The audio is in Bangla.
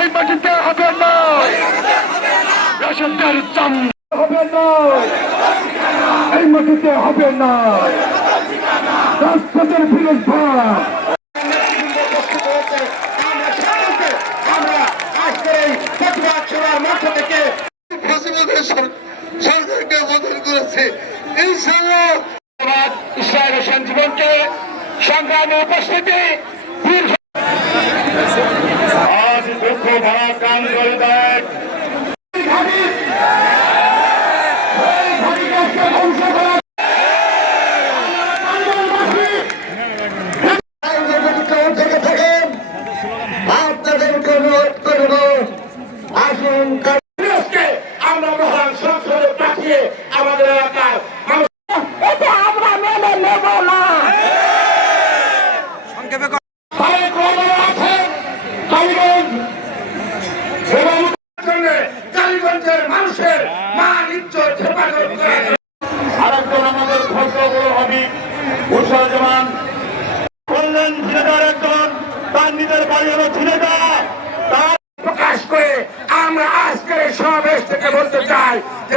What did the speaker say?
এই মাটিতে হবে না, রাশনদার চাম হবে না, এই মাটিতে হবে না, রাজপথের ফিরোজ ভাই। আমরা আজকে এই প্রতিবাদ সভার মঞ্চ থেকে সরকারকে বদল করেছে। ইনশাআল্লাহ ইসরায়েল হোসেন জীবনকে সংগ্রামে উপস্থিতি আজ দুঃখ ভরা কান করে দেয় আপনাদেরকে অনুরোধ করব, আসুন আমরা মহান সংসদে পাঠিয়ে আমাদের এলাকার মানুষ আমরা মেনে নেব না। কালীগঞ্জের মানুষের মান ইজ্জত হেফাজত করার আরেকজন আমাদের ভদ্র হবি মুসলমান বললেন ঝিনেদার একজন, তার নিজের বাড়ি হলো ঝিনেদা। তার প্রকাশ করে আমরা আজকের সমাবেশ থেকে বলতে চাই যে